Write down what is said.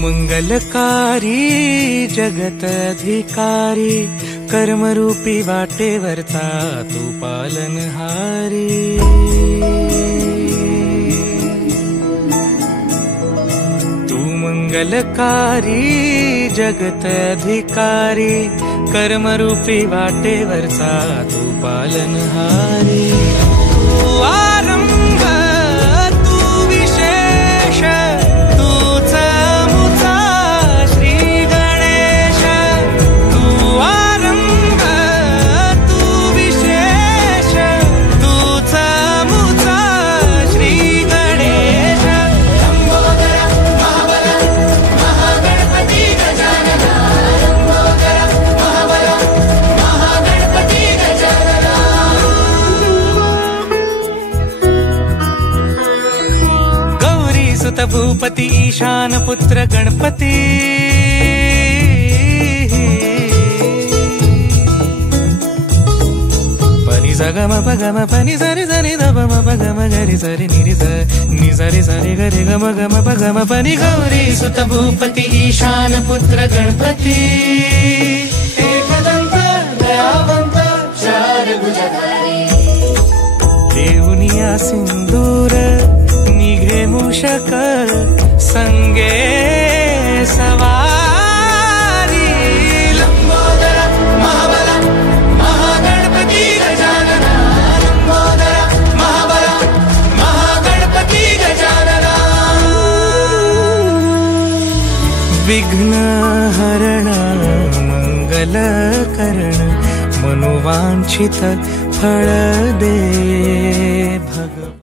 मंगलकारी जगत अधिकारी, कर्मरूपी वाटेवरचा तू पालनहारी। तू मंगलकारी जगत अधिकारी, कर्मरूपी वाटेवरचा तू पालनहारी। तू आरंभ तू विशेष, तूच मुचा श्री गणेश। तू आरंभ तू विशेष, तूच मुचा श्री गणेश। लंबोदर महाबल महागणपती गजानना, लंबोदर महाबल महागणपती गजानना। गौरी सुत भूपती ईशान पुत्र गणपती, पनि सगम पगम पनि सरि सरि दम पगम गरि सरि निरि स नि सरि सरि गरि गम गम पगम पनि। गौरी सुत भूपती ईशान पुत्र गणपती, एकदंत दयावंत चार भुजधारी। देऊनिया सिंदूर निघे मूषक, संगे सवारी। लंबोदर महाबल महागणपती गजानना, लंबोदर महाबल महागणपती गजानना। विघ्न हरण मंगल करण, मनोवांछित फळ दे भगवान।